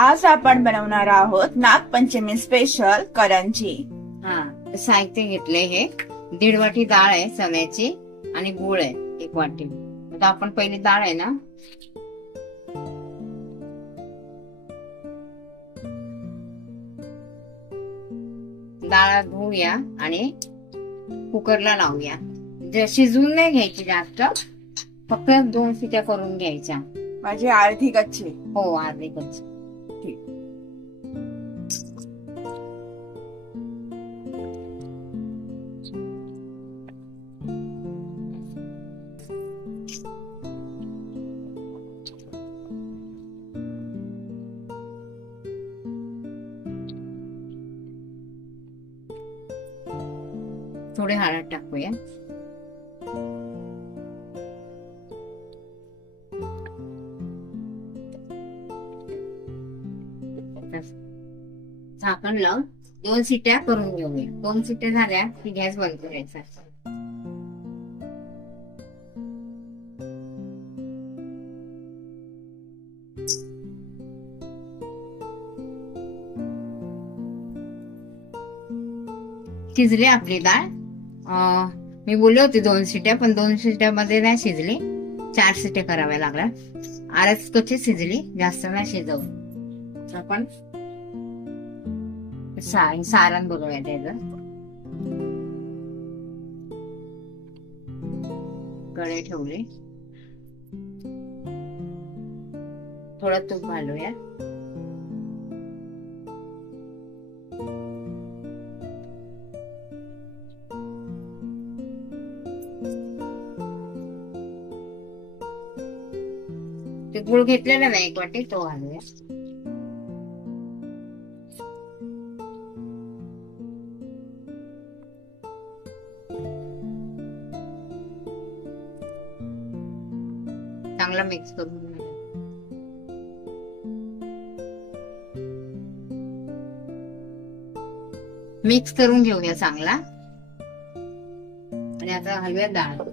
आज आपण बनवणार आहोत नागपंचमी स्पेशल करंजी। साहित्य घेतले हे 1.5 वाटी डाळ आहे चण्याची आणि गूळ आहे 1 वाटी। आता आपण पहिली डाळ आहे ना डाळ धुवूया आणि कुकरला लावूया। शिजवून नाही घ्यायची जास्त, फक्त 2 शिट्या करून घ्यायच्या। माझी अर्धी कच्ची। हो अर्धी कच्ची। थोडे हळद टाकूया। झाकण लावून 2 शिट्या करून घेऊया। 2 शिट्या झाल्या की गॅस बंद करायचा। शिजली आपली डाळ। मी बोलले होते 2 शिट्या, पण 2 शिट्यामध्ये नाही शिजली, 4 शिट्या कराव्या लागल्या। आरच कच्ची शिजली, जास्त नाही शिजवली। आपण सारण बनवूया त्याचं। कढई ठेवली, थोडं तूप घालूया। ते गुळ घेतलेला ना 1 वाटी, तो घालूया। चांगला मिक्स करून घेऊया। मिक्स करून घेऊया चांगला। आणि आता घालूया डाळ।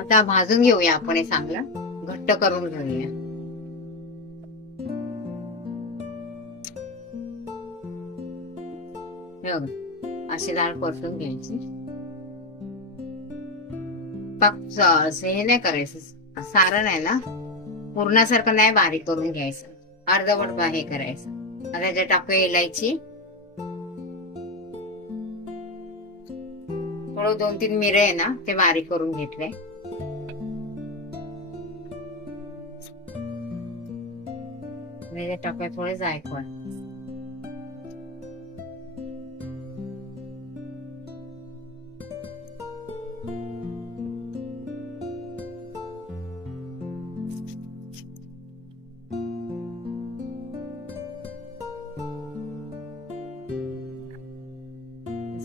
आता भाजून घेऊया आपण, हे चांगलं घट्ट करून घेऊया। अशी डाळ परतून घ्यायची। हे नाही करायचं, सारण आहे ना पूर्णासारखं नाही बारीक करून घ्यायचं, अर्धवट हे करायचं। आता त्याच्यात टाकूया इलायची, थोडं 2-3 मिरे आहे ना ते बारीक करून घेतले। टाकूया थोडे जायफळ।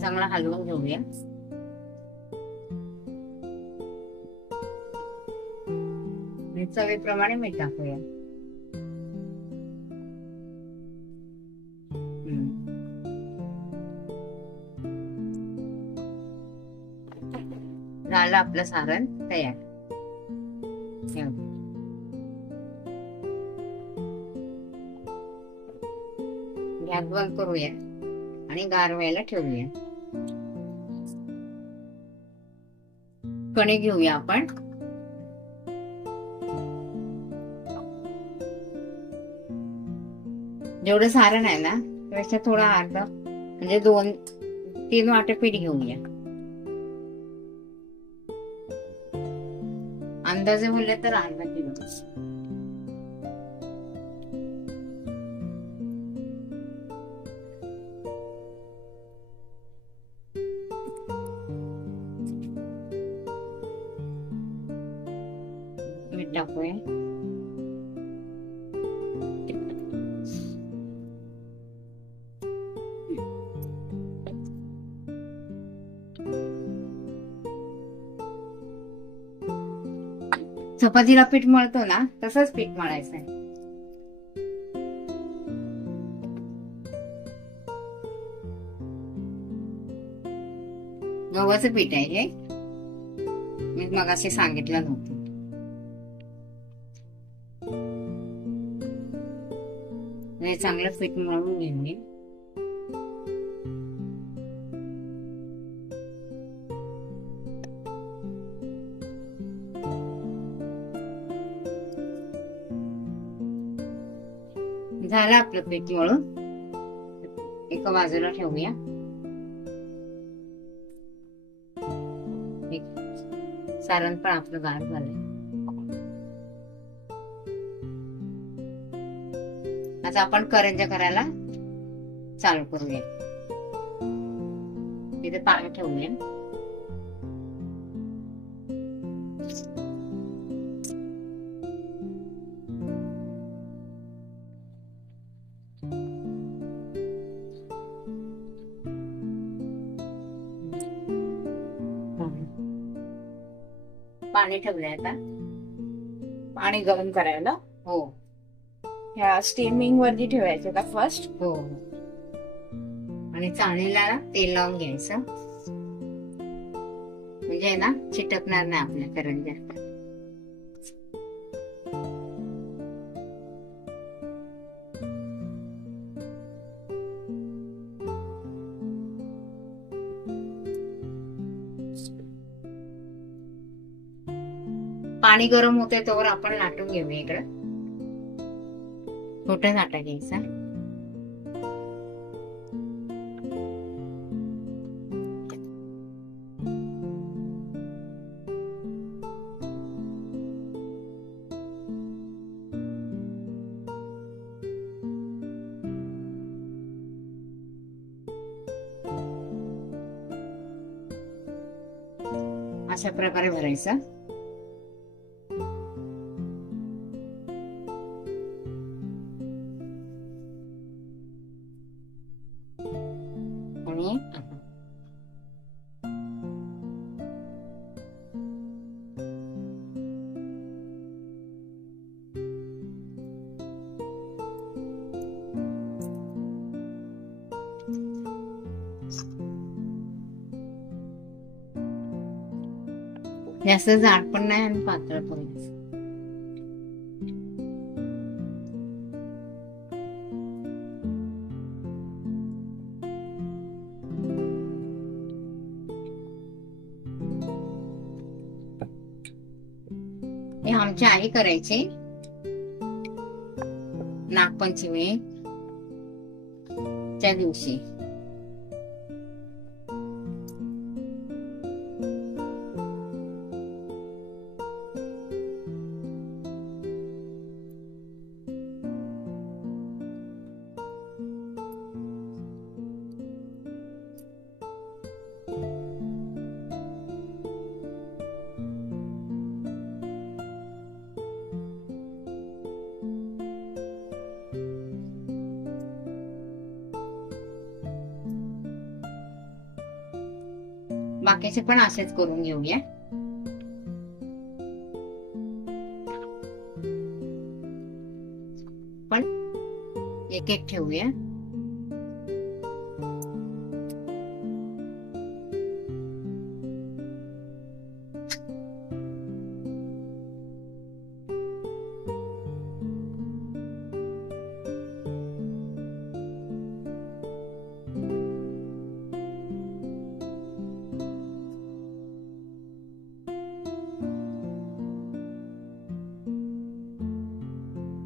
चांगला हलवून घेऊया। चवीप्रमाणे मीठ टाकूया। झालं आपलं सारण तयार। गॅस बंद करूया आणि गार व्हायला ठेवूया। कणिक घेऊया आपण। जेवढं सारण आहे ना त्यापेक्षा थोडा अर्धा, म्हणजे 2-3 वाटे पीठ घेऊया। अंदाजे बोलले तर अर्धा किलो। टाकूया. चपातीला पीठ मळतो ना तसंच पीठ मळायचं आहे. गव्हाचं पीठ आहे हे, मी मगाशी सांगितलं नव्हतं. हे चांगलं पीठ मळून घेऊन झालं आपलं पीठ मळून. एका बाजूला ठेवूया. सारण पण आपलं गार झालंय. आता आपण करंज्या करायला चालू करूया. तिथे पाणी ठेवूया. पाणी ठेवलंय. आता पाणी गरम करायला. हो. ह्या स्टीमिंग वरती ठेवायचे का फर्स्ट? हो. आणि चाळणीला तेल लावून घ्यायचं, म्हणजे ना चिटकणार नाही आपल्या करंज्या. पाणी गरम होते तोवर आपण लाटून घेऊया. इकडं छोटा लाटा घ्यायचा. अशा प्रकारे भरायचा. आणि जास्त जाड पण नाही आणि पातळ पण नाही. हे आमची आई करायची नागपंचमीच्या दिवशी. बाकीचे पण असेच करून घेऊया. पण एक एक ठेवूया.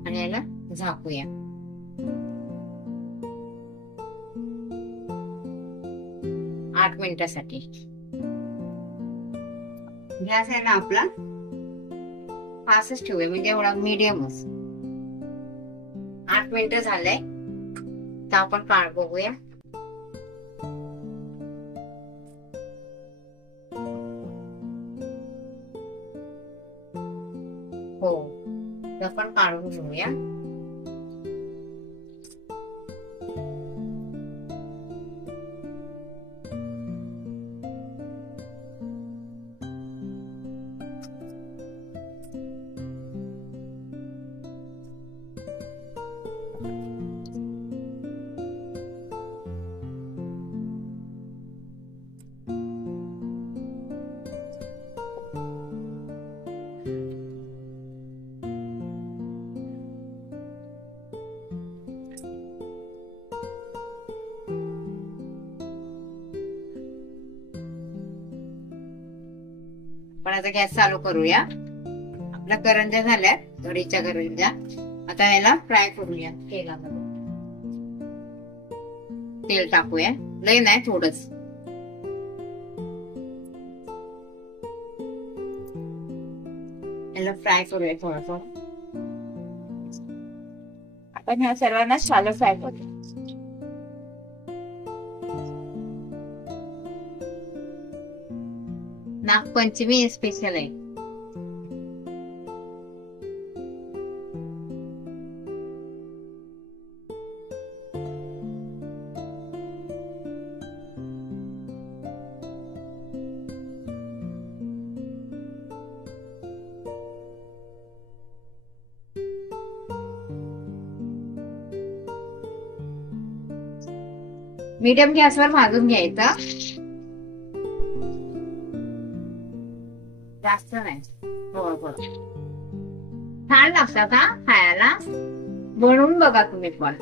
आणि याला झाकूया. आठ मिनिटासाठी. गॅस आहे ना आपला फास्टच ठेवूया, म्हणजे एवढा मीडियमच. 8 मिनिटं झालंय तर आपण काढ बघूया. हो, ते पण काढून घेऊया. पण आता गॅस चालू करूया. आपल्या करंज्या झाल्यात, कढीच्या करंज्या. आता याला फ्राय करूया तेलामध्ये. तेल टाकूया, लय नाही, थोडंच. याला फ्राय करूया थोडस. आपण ह्या सर्वांना शालो फ्राय करूया. नागपंचमी स्पेशल आहे. मीडियम गॅसवर भाजून घ्यायचा, जास्त नाही, थोडं थोडं. छान लागतात हा खायला. बनवून बघा तुम्ही पण.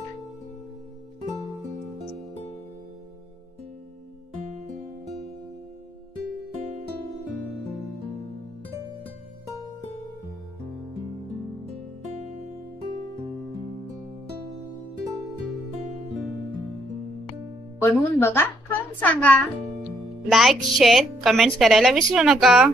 बनवून बघा, खाऊन सांगा. लाईक, शेअर, कमेंट्स करायला विसरू नका.